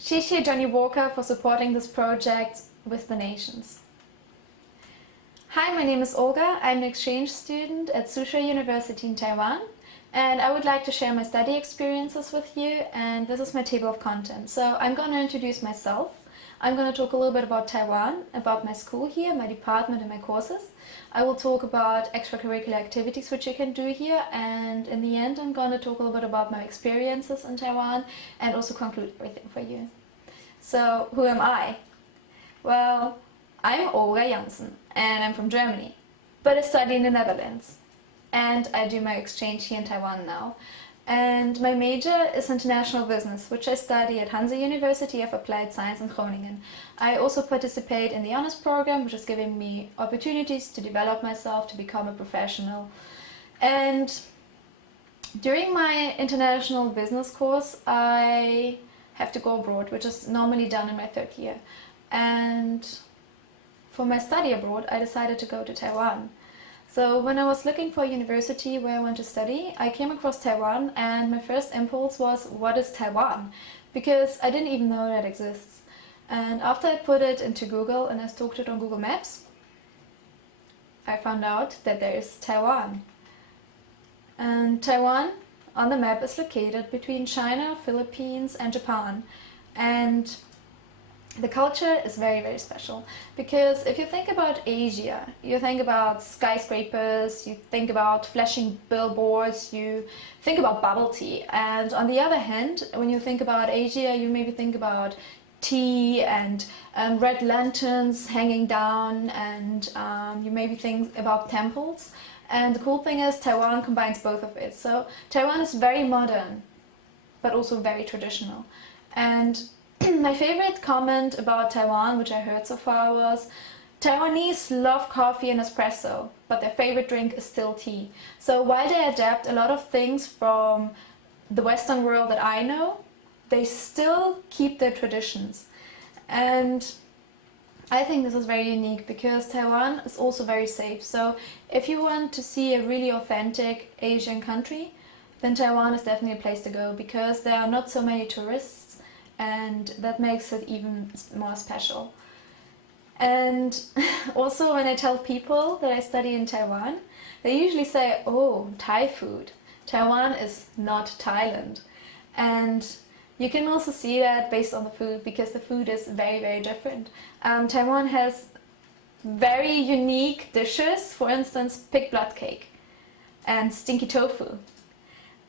Shishi Johnny Walker for supporting this project with donations. Hi, my name is Olga. I'm an exchange student at Tsusho University in Taiwan, and I would like to share my study experiences with you, and this is my table of contents. So I'm going to introduce myself. I'm going to talk a little bit about Taiwan, about my school here, my department and my courses. I will talk about extracurricular activities which you can do here, and in the end I'm going to talk a little bit about my experiences in Taiwan and also conclude everything for you. So who am I? Well, I'm Olga Janzen and I'm from Germany, but I study in the Netherlands and I do my exchange here in Taiwan now. And my major is international business, which I study at Hanse University of Applied Science in Groningen. I also participate in the honors program, which is giving me opportunities to develop myself, to become a professional. And during my international business course, I have to go abroad, which is normally done in my third year. And for my study abroad, I decided to go to Taiwan. So when I was looking for a university where I want to study, I came across Taiwan, and my first impulse was, what is Taiwan? Because I didn't even know that exists. And after I put it into Google and I stalked it on Google Maps, I found out that there is Taiwan. And Taiwan on the map is located between China, Philippines and Japan. And the culture is very, very special, because if you think about Asia, you think about skyscrapers, you think about flashing billboards, you think about bubble tea. And on the other hand, when you think about Asia, you maybe think about tea and red lanterns hanging down, and you maybe think about temples. And the cool thing is Taiwan combines both of it. So Taiwan is very modern, but also very traditional. And my favorite comment about Taiwan, which I heard so far, was Taiwanese love coffee and espresso, but their favorite drink is still tea. So while they adapt a lot of things from the Western world that I know, they still keep their traditions. And I think this is very unique because Taiwan is also very safe. So if you want to see a really authentic Asian country, then Taiwan is definitely a place to go, because there are not so many tourists, and that makes it even more special. And also when I tell people that I study in Taiwan, they usually say, oh, Thai food. Taiwan is not Thailand. And you can also see that based on the food, because the food is very, very different. Taiwan has very unique dishes, for instance, pig blood cake and stinky tofu,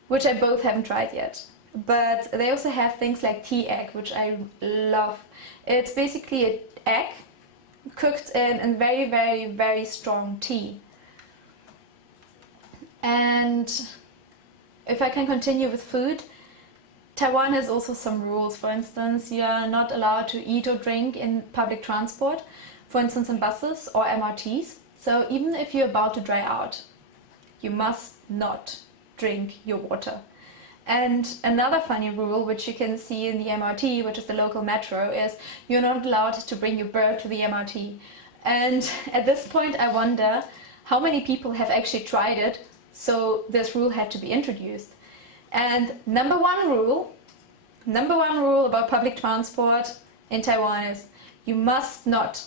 which I both haven't tried yet. But they also have things like tea egg, which I love. It's basically an egg cooked in very, very, very strong tea. And if I can continue with food, Taiwan has also some rules. For instance, you are not allowed to eat or drink in public transport, for instance in buses or MRTs. So even if you're about to dry out, you must not drink your water. And another funny rule, which you can see in the MRT, which is the local metro, is you're not allowed to bring your bird to the MRT. And at this point I wonder how many people have actually tried it, so this rule had to be introduced. And number one rule about public transport in Taiwan is you must not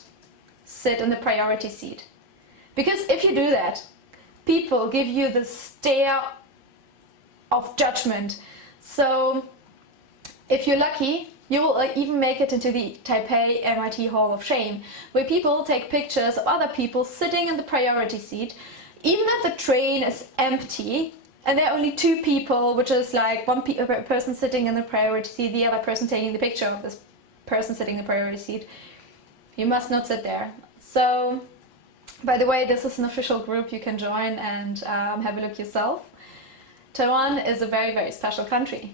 sit in the priority seat. Because if you do that, people give you the stare of judgment. So if you're lucky, you will even make it into the Taipei MRT Hall of Shame, where people take pictures of other people sitting in the priority seat, even if the train is empty and there are only two people, which is like one person sitting in the priority seat, the other person taking the picture of this person sitting in the priority seat. You must not sit there. So, by the way, this is an official group you can join and have a look yourself. Taiwan is a very, very special country.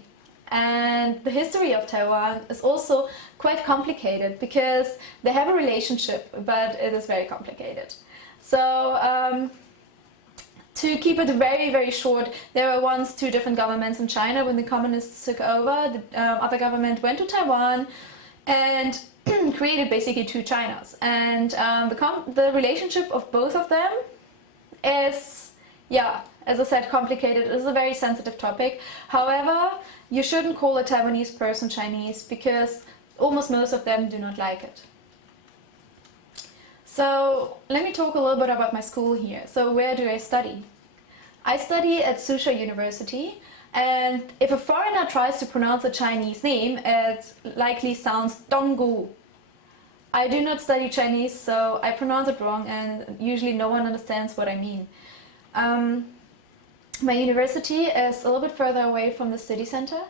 And the history of Taiwan is also quite complicated, because they have a relationship, but it is very complicated. So to keep it very, very short, there were once two different governments in China. When the communists took over, the other government went to Taiwan and created basically two Chinas. And the relationship of both of them is, yeah, as I said, complicated. It is a very sensitive topic. However, you shouldn't call a Taiwanese person Chinese, because almost most of them do not like it. So let me talk a little bit about my school here. So where do I study? I study at Suzhou University, and if a foreigner tries to pronounce a Chinese name, it likely sounds Donggu. I do not study Chinese, so I pronounce it wrong, and usually no one understands what I mean. My university is a little bit further away from the city center,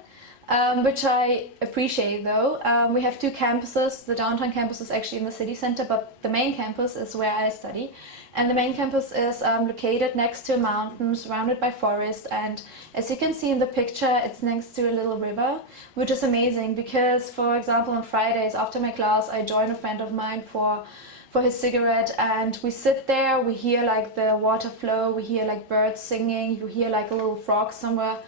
which I appreciate though. We have two campuses. The downtown campus is actually in the city center, but the main campus is where I study. And the main campus is located next to a mountain, surrounded by forest, and as you can see in the picture, it's next to a little river, which is amazing because, for example, on Fridays after my class, I join a friend of mine for his cigarette, and we sit there, we hear like the water flow, we hear like birds singing, you hear like a little frog somewhere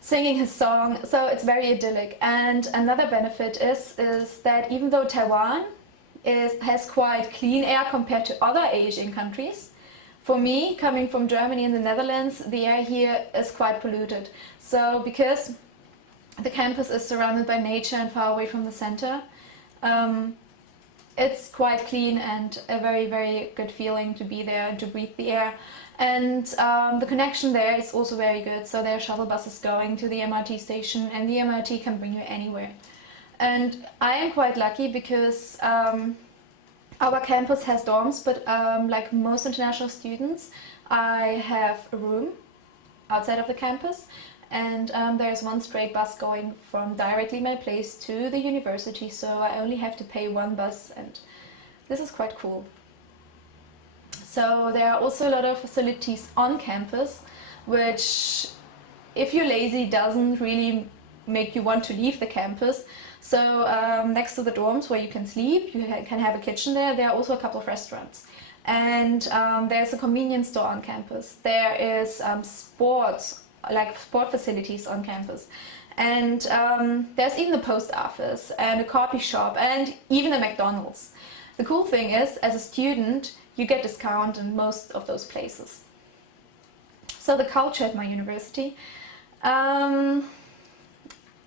singing his song, so it's very idyllic. And another benefit is that even though Taiwan has quite clean air compared to other Asian countries, for me, coming from Germany and the Netherlands, the air here is quite polluted. So because the campus is surrounded by nature and far away from the center, it's quite clean and a very, very good feeling to be there and to breathe the air. And the connection there is also very good. So there are shuttle buses going to the MRT station, and the MRT can bring you anywhere. And I am quite lucky because our campus has dorms, but like most international students, I have a room outside of the campus, and there's one straight bus going from directly my place to the university, so I only have to pay one bus, and this is quite cool. So there are also a lot of facilities on campus, which, if you're lazy, doesn't really make you want to leave the campus. So next to the dorms where you can sleep, you can have a kitchen there. There are also a couple of restaurants. And there's a convenience store on campus. There is sport facilities on campus. And there's even a post office and a coffee shop and even a McDonald's. The cool thing is, as a student, you get discount in most of those places. So the culture at my university, sometimes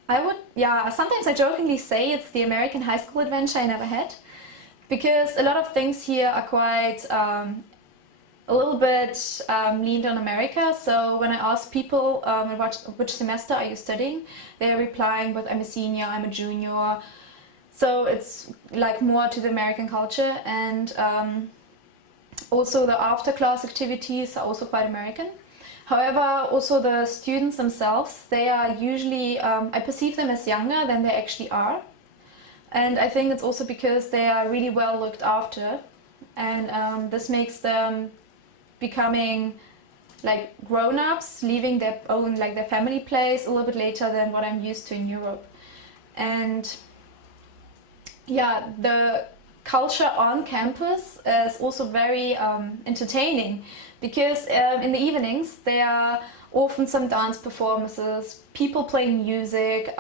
I jokingly say it's the American high school adventure I never had, because a lot of things here are quite a little bit leaned on America. So when I ask people which semester are you studying, they're replying with I'm a senior, I'm a junior. So it's like more to the American culture, and also the after class activities are also quite American. However, also the students themselves, they are usually, I perceive them as younger than they actually are. And I think it's also because they are really well looked after. And this makes them becoming like grown-ups, leaving their own, like their family place a little bit later than what I'm used to in Europe. And yeah, the culture on campus is also very entertaining, because in the evenings there are often some dance performances, people playing music,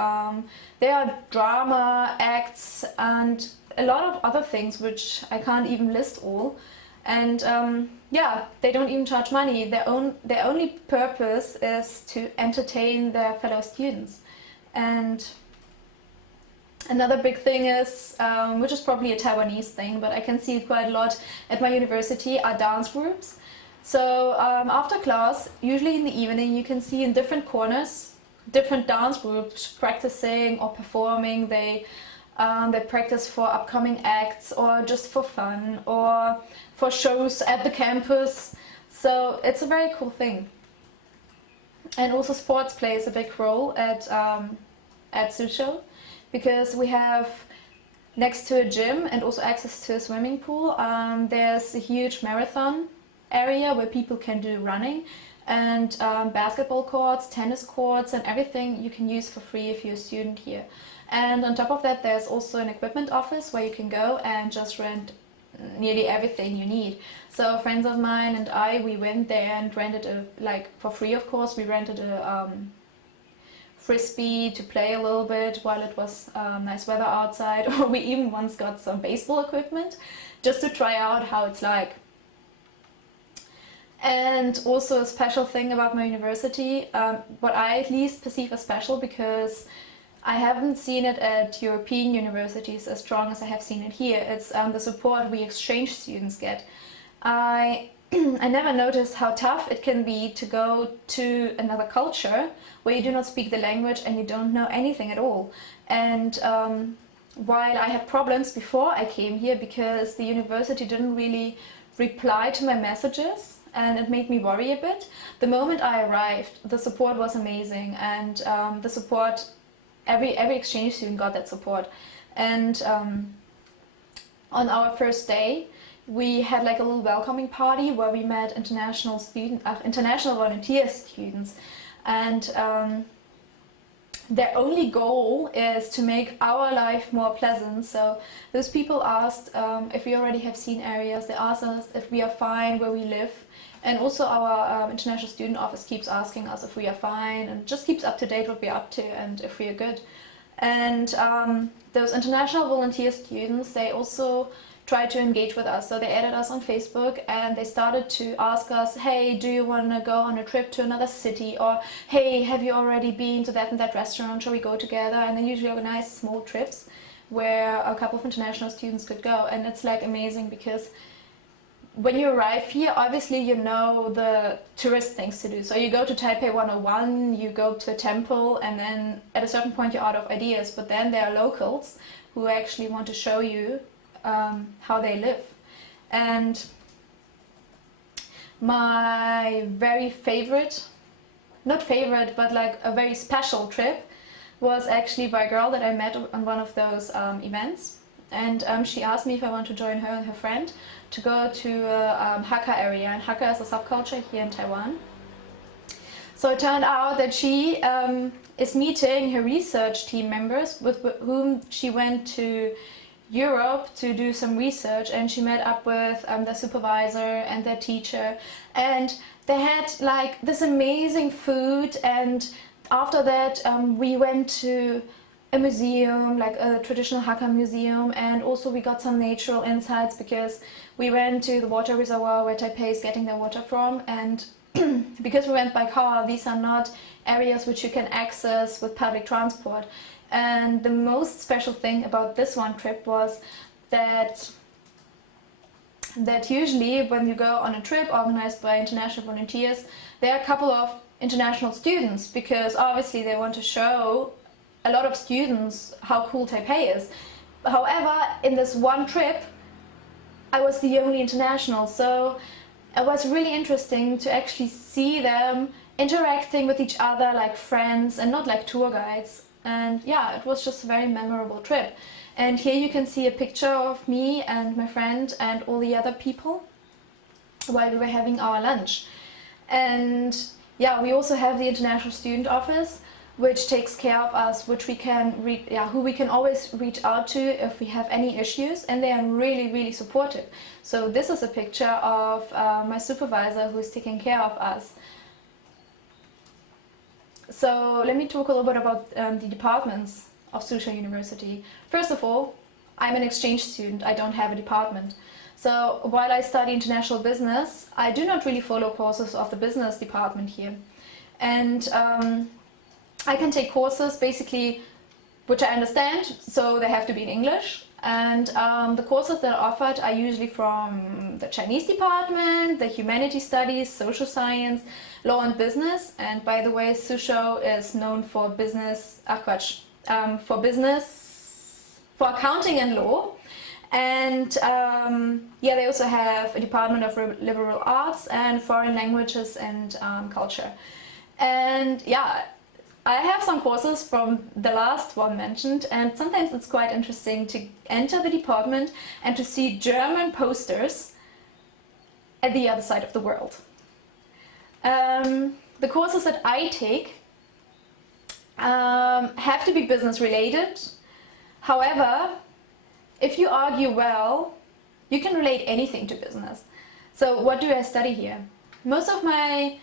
there are drama acts and a lot of other things which I can't even list all. And they don't even charge money. Their only purpose is to entertain their fellow students. And another big thing is, which is probably a Taiwanese thing, but I can see it quite a lot at my university, are dance groups. So after class, usually in the evening, you can see in different corners, different dance groups practicing or performing. They practice for upcoming acts or just for fun or for shows at the campus. So it's a very cool thing. And also sports plays a big role at Suzhou, because we have next to a gym and also access to a swimming pool, there's a huge marathon area where people can do running, and basketball courts, tennis courts, and everything you can use for free if you're a student here. And on top of that, there's also an equipment office where you can go and just rent nearly everything you need. So friends of mine and we went there and rented for free, of course, we rented a frisbee to play a little bit while it was nice weather outside, or we even once got some baseball equipment just to try out how it's like. And also a special thing about my university, what I at least perceive as special, because I haven't seen it at European universities as strong as I have seen it here. It's the support we exchange students get. I never noticed how tough it can be to go to another culture where you do not speak the language and you don't know anything at all. And while I had problems before I came here because the university didn't really reply to my messages and it made me worry a bit, the moment I arrived, the support was amazing, and the support, every exchange student got that support. And on our first day, we had like a little welcoming party where we met international volunteer students, and their only goal is to make our life more pleasant. So those people asked if we already have seen areas. They asked us if we are fine where we live, and also our international student office keeps asking us if we are fine and just keeps up to date what we're up to and if we are good. And those international volunteer students, they also try to engage with us. So they added us on Facebook and they started to ask us, hey, do you want to go on a trip to another city? Or, hey, have you already been to that and that restaurant? Shall we go together? And they usually organize small trips where a couple of international students could go. And it's like amazing because when you arrive here, obviously you know the tourist things to do. So you go to Taipei 101, you go to a temple, and then at a certain point you're out of ideas. But then there are locals who actually want to show you how they live. And my very favorite, not favorite, but like a very special trip was actually by a girl that I met on one of those events. And she asked me if I want to join her and her friend to go to a Hakka area. And Hakka is a subculture here in Taiwan. So it turned out that she is meeting her research team members with whom she went to Europe to do some research, and she met up with their supervisor and their teacher, and they had like this amazing food. And after that we went to a museum, like a traditional Hakka museum, and also we got some natural insights because we went to the water reservoir where Taipei is getting their water from. And because we went by car, these are not areas which you can access with public transport. And the most special thing about this one trip was that usually when you go on a trip organized by international volunteers, there are a couple of international students, because obviously they want to show a lot of students how cool Taipei is. However, in this one trip, I was the only international, so it was really interesting to actually see them interacting with each other like friends and not like tour guides. And yeah, it was just a very memorable trip. And here you can see a picture of me and my friend and all the other people while we were having our lunch. And yeah, we also have the international student office, which takes care of us, which we can who we can always reach out to if we have any issues, and they are really, really supportive. So this is a picture of my supervisor who is taking care of us. So let me talk a little bit about the departments of Susha University. First of all, I'm an exchange student. I don't have a department. So while I study international business, I do not really follow courses of the business department here. And I can take courses basically which I understand, so they have to be in English. And the courses that are offered are usually from the Chinese department, the humanities studies, social science, law and business. And by the way, Susho is known for business, for accounting and law. And yeah, they also have a department of liberal arts and foreign languages and culture. And yeah, I have some courses from the last one mentioned, and sometimes it's quite interesting to enter the department and to see German posters at the other side of the world. The courses that I take have to be business related. However, if you argue well, you can relate anything to business. So what do I study here? Most of my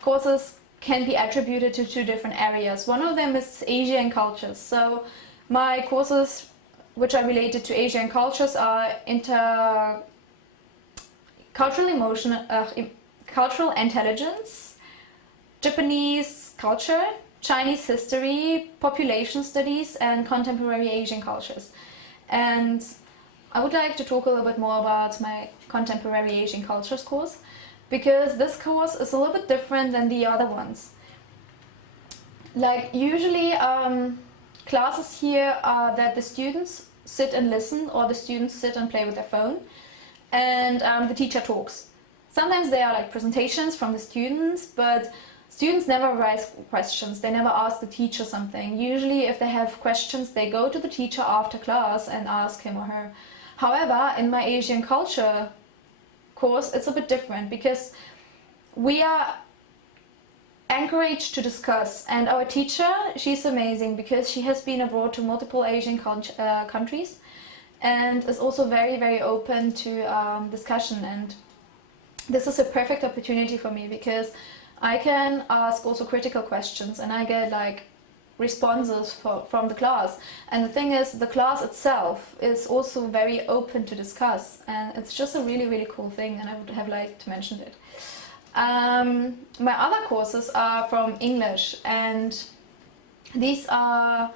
courses can be attributed to two different areas. One of them is Asian cultures. So my courses which are related to Asian cultures are cultural intelligence, Japanese culture, Chinese history, population studies, and contemporary Asian cultures. And I would like to talk a little bit more about my contemporary Asian cultures course, because this course is a little bit different than the other ones. Like usually classes here are that the students sit and listen, or the students sit and play with their phone, and the teacher talks. Sometimes they are like presentations from the students, but students never raise questions, they never ask the teacher something. Usually if they have questions, they go to the teacher after class and ask him or her. However, in my Asian culture course, it's a bit different, because we are encouraged to discuss, and our teacher, she's amazing because she has been abroad to multiple Asian countries and is also very, very open to discussion. And this is a perfect opportunity for me, because I can ask also critical questions and I get like responses from the class. And the thing is, the class itself is also very open to discuss, and it's just a really, really cool thing, and I would have liked to mention it. My other courses are from English, and these are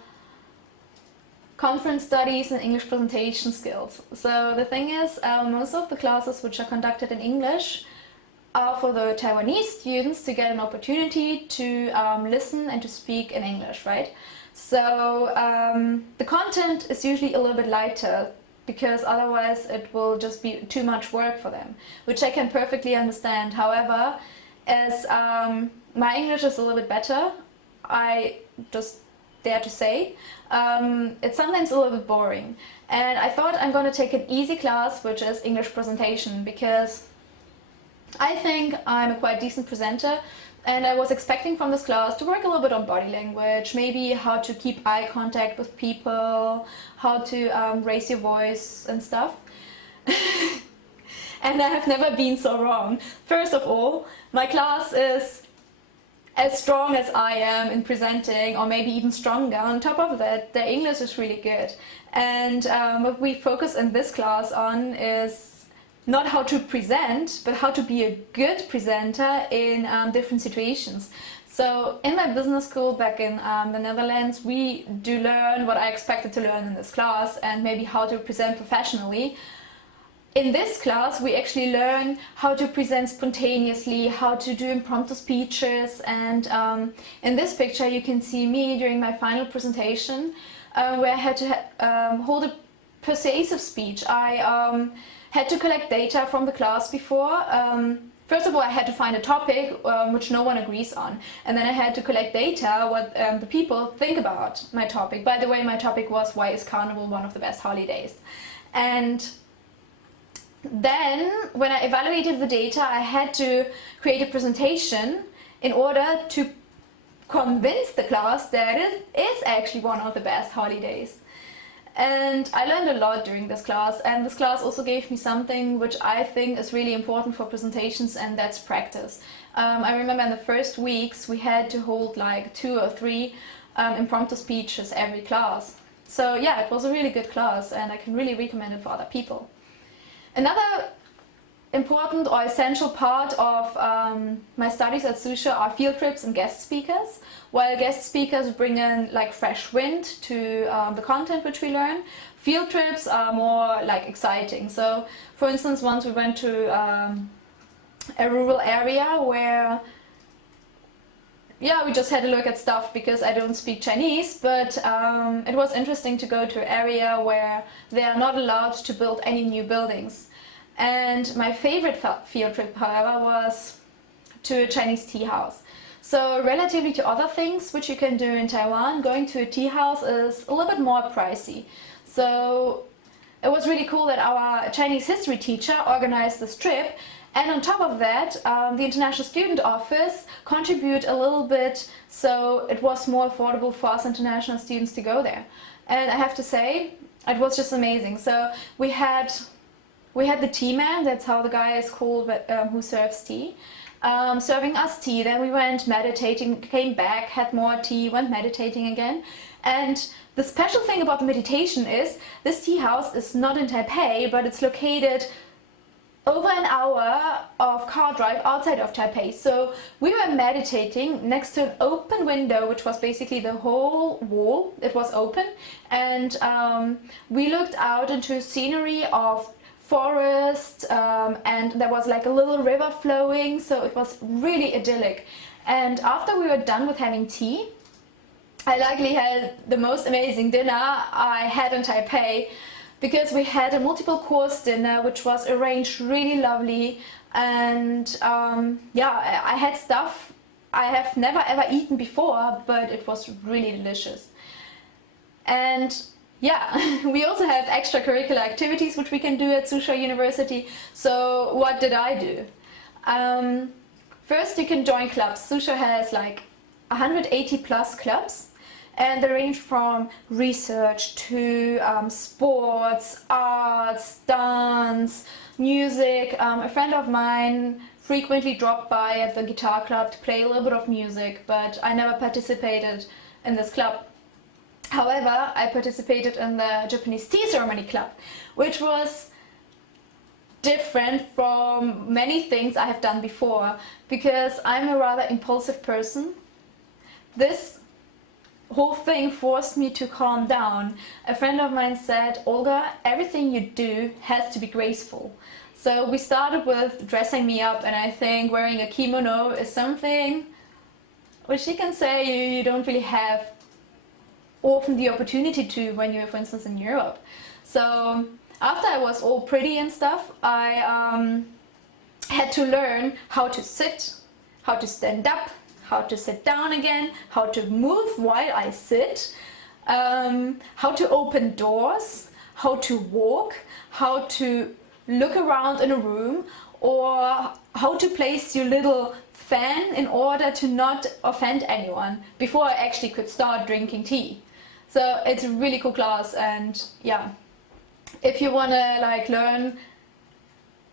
conference studies and English presentation skills. So the thing is, most of the classes which are conducted in English are for the Taiwanese students to get an opportunity to listen and to speak in English, right? So the content is usually a little bit lighter, because otherwise it will just be too much work for them, which I can perfectly understand. However, as my English is a little bit better, I just dare to say, it's sometimes a little bit boring. And I thought I'm going to take an easy class, which is English presentation, because I think I'm a quite decent presenter, and I was expecting from this class to work a little bit on body language, maybe how to keep eye contact with people, how to raise your voice and stuff. And I have never been so wrong. First of all, my class is as strong as I am in presenting, or maybe even stronger. On top of that, the English is really good. And what we focus in this class on is not how to present, but how to be a good presenter in different situations. So in my business school back in the Netherlands, we do learn what I expected to learn in this class, and maybe how to present professionally. In this class, we actually learn how to present spontaneously, how to do impromptu speeches, and in this picture you can see me during my final presentation, where I had to hold a persuasive speech. I had to collect data from the class before. First of all, I had to find a topic which no one agrees on, and then I had to collect data what the people think about my topic. By the way, my topic was, why is Carnival one of the best holidays? And then when I evaluated the data, I had to create a presentation in order to convince the class that it is actually one of the best holidays. And I learned a lot during this class, and this class also gave me something which I think is really important for presentations, and that's practice. I remember in the first weeks we had to hold like 2 or 3 impromptu speeches every class. So yeah, it was a really good class, and I can really recommend it for other people. Another important or essential part of my studies at Susha are field trips and guest speakers. While guest speakers bring in like fresh wind to the content which we learn, field trips are more like exciting. So for instance, once we went to a rural area where we just had a look at stuff, because I don't speak Chinese, but it was interesting to go to an area where they are not allowed to build any new buildings. And my favorite field trip, however, was to a Chinese tea house. So relatively to other things which you can do in Taiwan, going to a tea house is a little bit more pricey. So it was really cool that our Chinese history teacher organized this trip, and on top of that, the International Student Office contributed a little bit, so it was more affordable for us international students to go there. And I have to say, it was just amazing. So we had the tea man, that's how the guy is called, who serves tea, serving us tea. Then we went meditating, came back, had more tea, went meditating again. And the special thing about the meditation is, this tea house is not in Taipei, but it's located over an hour of car drive outside of Taipei. So we were meditating next to an open window, which was basically the whole wall. It was open, and we looked out into scenery of forest, and there was like a little river flowing, so it was really idyllic. And after we were done with having tea, I likely had the most amazing dinner I had in Taipei, because we had a multiple course dinner which was arranged really lovely, and yeah, I had stuff I have never ever eaten before, but it was really delicious. And yeah, we also have extracurricular activities which we can do at Susha University. So what did I do? First, you can join clubs. Susha has like 180 plus clubs, and they range from research to sports, arts, dance, music. A friend of mine frequently dropped by at the guitar club to play a little bit of music, but I never participated in this club. However, I participated in the Japanese tea ceremony club, which was different from many things I have done before, because I'm a rather impulsive person. This whole thing forced me to calm down. A friend of mine said, "Olga, everything you do has to be graceful." So we started with dressing me up, and I think wearing a kimono is something which you can say you don't really have often the opportunity to when you're, for instance, in Europe. So after I was all pretty and stuff, I had to learn how to sit, how to stand up, how to sit down again, how to move while I sit, how to open doors, how to walk, how to look around in a room, or how to place your little fan in order to not offend anyone before I actually could start drinking tea. So it's a really cool class, and yeah, if you want to like learn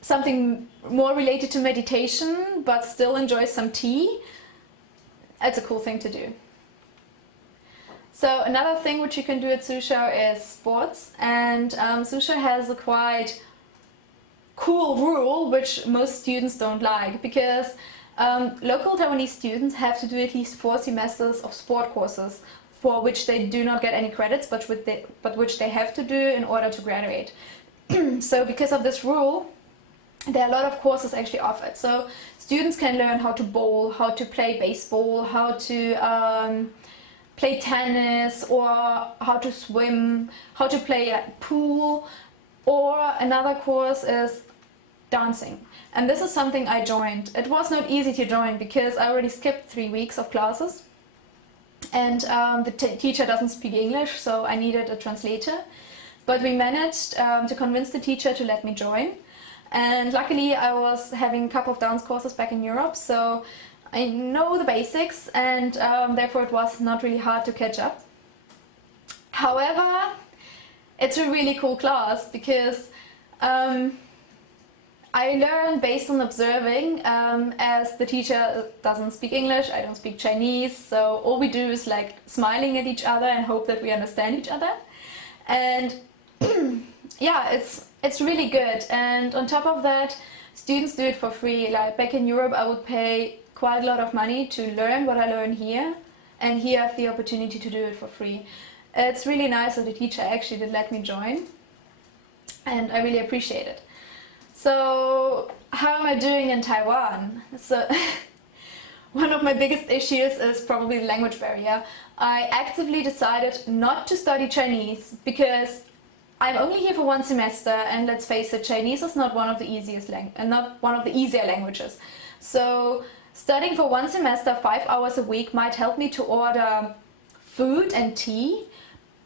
something more related to meditation but still enjoy some tea, it's a cool thing to do. So another thing which you can do at Susha is sports, and Susha has a quite cool rule which most students don't like, because local Taiwanese students have to do at least 4 semesters of sport courses, for which they do not get any credits, but which they have to do in order to graduate. So because of this rule, there are a lot of courses actually offered. So students can learn how to bowl, how to play baseball, how to play tennis, or how to swim, how to play pool, or another course is dancing. And this is something I joined. It was not easy to join because I already skipped 3 weeks of classes, and the teacher doesn't speak English, so I needed a translator. But we managed to convince the teacher to let me join. And luckily I was having a couple of dance courses back in Europe, so I know the basics, and therefore it was not really hard to catch up. However, it's a really cool class because I learn based on observing, as the teacher doesn't speak English, I don't speak Chinese, so all we do is like smiling at each other and hope that we understand each other. And yeah, it's really good. And on top of that, students do it for free. Like back in Europe, I would pay quite a lot of money to learn what I learn here, and here I have the opportunity to do it for free. It's really nice that the teacher actually did let me join, and I really appreciate it. So how am I doing in Taiwan? So one of my biggest issues is probably the language barrier. I actively decided not to study Chinese because I'm only here for 1 semester, and let's face it, Chinese is not one of the easier languages. So studying for 1 semester 5 hours a week might help me to order food and tea,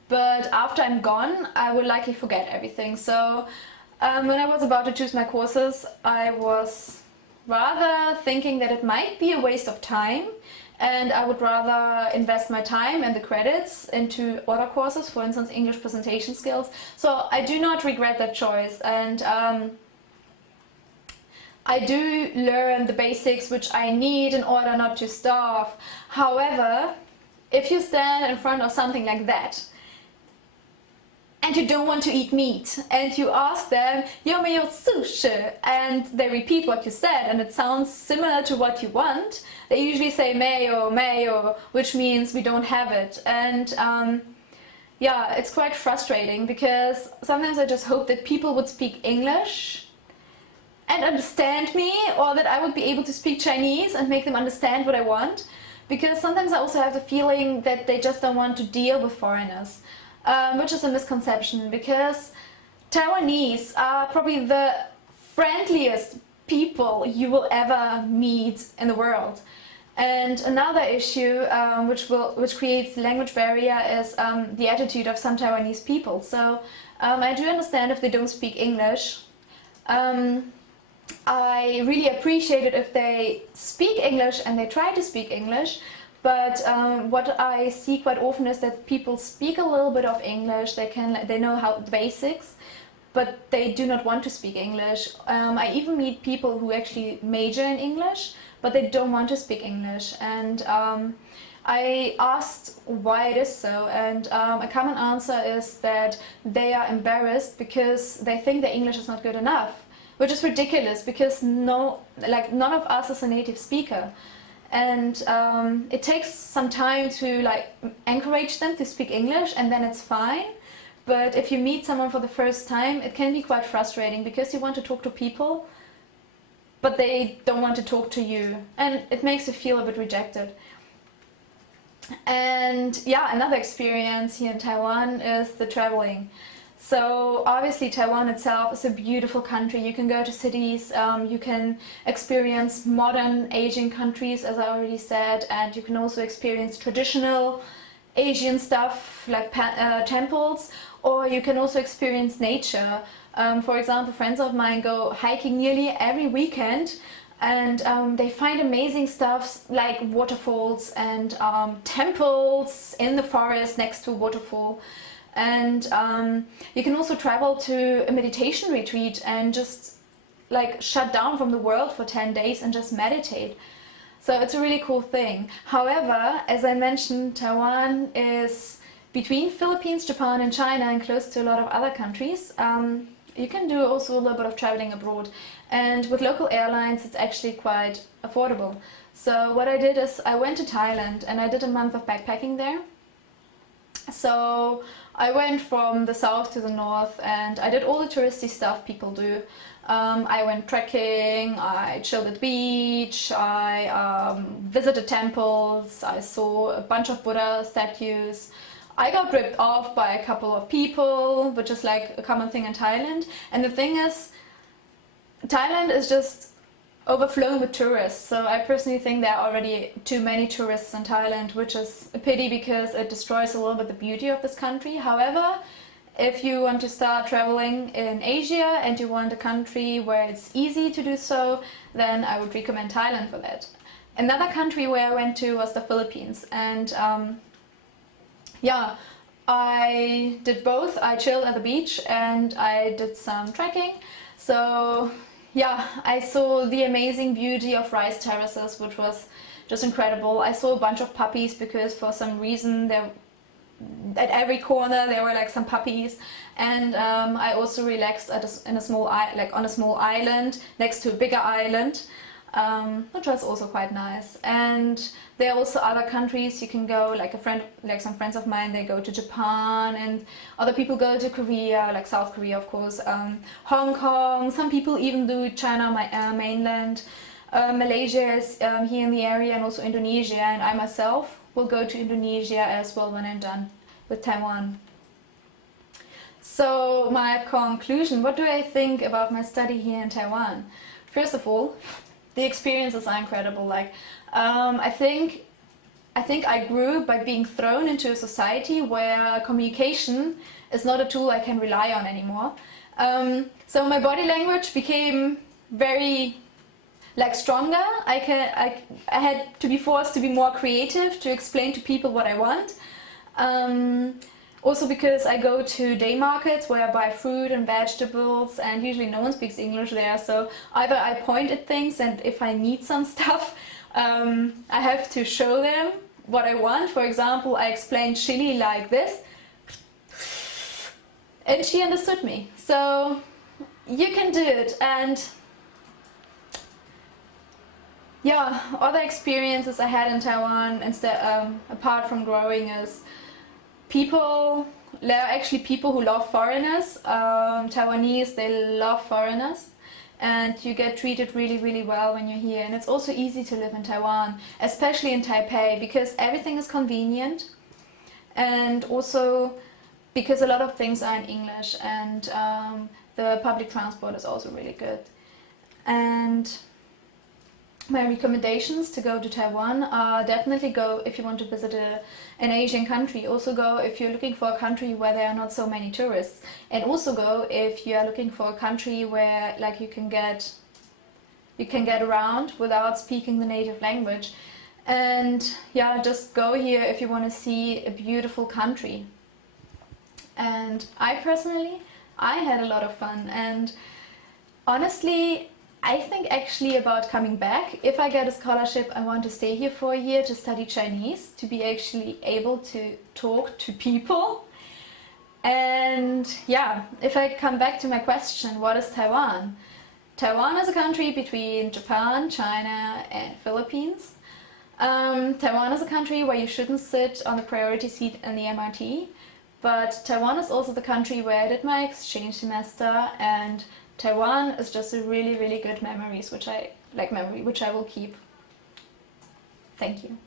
but after I'm gone I will likely forget everything. So when I was about to choose my courses, I was rather thinking that it might be a waste of time, and I would rather invest my time and the credits into other courses, for instance English presentation skills. So I do not regret that choice, and I do learn the basics which I need in order not to starve. However, if you stand in front of something like that, and you don't want to eat meat, and you ask them, "Yomi sushi," and they repeat what you said, and it sounds similar to what you want, they usually say mayo, mayo, which means we don't have it. And yeah, it's quite frustrating, because sometimes I just hope that people would speak English and understand me, or that I would be able to speak Chinese and make them understand what I want, because sometimes I also have the feeling that they just don't want to deal with foreigners. Which is a misconception, because Taiwanese are probably the friendliest people you will ever meet in the world. And another issue which creates language barrier is the attitude of some Taiwanese people. So I do understand if they don't speak English. I really appreciate it if they speak English and they try to speak English. But what I see quite often is that people speak a little bit of English, they know how the basics, but they do not want to speak English. I even meet people who actually major in English, but they don't want to speak English. And I asked why it is so, and a common answer is that they are embarrassed because they think their English is not good enough, which is ridiculous, because none of us is a native speaker. And it takes some time to encourage them to speak English, and then it's fine. But if you meet someone for the first time, it can be quite frustrating, because you want to talk to people, but they don't want to talk to you, and it makes you feel a bit rejected. And yeah, another experience here in Taiwan is the traveling. So obviously Taiwan itself is a beautiful country. You can go to cities, you can experience modern Asian countries, as I already said, and you can also experience traditional Asian stuff like temples, or you can also experience nature. For example, friends of mine go hiking nearly every weekend, and they find amazing stuff like waterfalls and temples in the forest next to a waterfall. And you can also travel to a meditation retreat and just shut down from the world for 10 days and just meditate. So it's a really cool thing. However, as I mentioned, Taiwan is between Philippines, Japan and China, and close to a lot of other countries. You can do also a little bit of traveling abroad, and with local airlines it's actually quite affordable. So what I did is I went to Thailand and I did a month of backpacking there. So I went from the south to the north, and I did all the touristy stuff people do. I went trekking, I chilled at the beach, I visited temples, I saw a bunch of Buddha statues. I got ripped off by a couple of people, which is like a common thing in Thailand. And the thing is, Thailand is just overflowing with tourists. So I personally think there are already too many tourists in Thailand, which is a pity, because it destroys a little bit the beauty of this country. However, if you want to start traveling in Asia and you want a country where it's easy to do so, then I would recommend Thailand for that. Another country where I went to was the Philippines, and yeah, I did both. I chilled at the beach and I did some trekking. So yeah, I saw the amazing beauty of rice terraces, which was just incredible. I saw a bunch of puppies, because for some reason there, at every corner there were some puppies. And I also relaxed on a small island next to a bigger island, which was also quite nice. And there are also other countries you can go, some friends of mine, they go to Japan, and other people go to Korea, like South Korea of course, Hong Kong, some people even do China mainland, Malaysia is here in the area, and also Indonesia, and I myself will go to Indonesia as well when I'm done with Taiwan. So my conclusion, what do I think about my study here in Taiwan? First of all, the experiences are incredible. I think I grew by being thrown into a society where communication is not a tool I can rely on anymore. So my body language became very stronger. I had to be forced to be more creative, to explain to people what I want. Also because I go to day markets where I buy fruit and vegetables, and usually no one speaks English there, so either I point at things, and if I need some stuff, I have to show them what I want. For example, I explain chili like this. and she understood me. So you can do it. And yeah, other experiences I had in Taiwan instead, apart from growing, is there are actually people who love foreigners. Taiwanese, they love foreigners, and you get treated really, really well when you're here. And it's also easy to live in Taiwan, especially in Taipei, because everything is convenient, and also because a lot of things are in English, and the public transport is also really good. And my recommendations to go to Taiwan are definitely go if you want to visit an Asian country. Also go if you're looking for a country where there are not so many tourists. And also go if you are looking for a country where like you can get around without speaking the native language. And yeah, just go here if you want to see a beautiful country. And I personally had a lot of fun, and honestly I think actually about coming back. If I get a scholarship, I want to stay here for a year to study Chinese, to be actually able to talk to people. And yeah, if I come back to my question, what is Taiwan? Taiwan is a country between Japan, China and Philippines. Taiwan is a country where you shouldn't sit on the priority seat in the MRT, but Taiwan is also the country where I did my exchange semester, and Taiwan is just a really, really good memory, which I will keep. Thank you.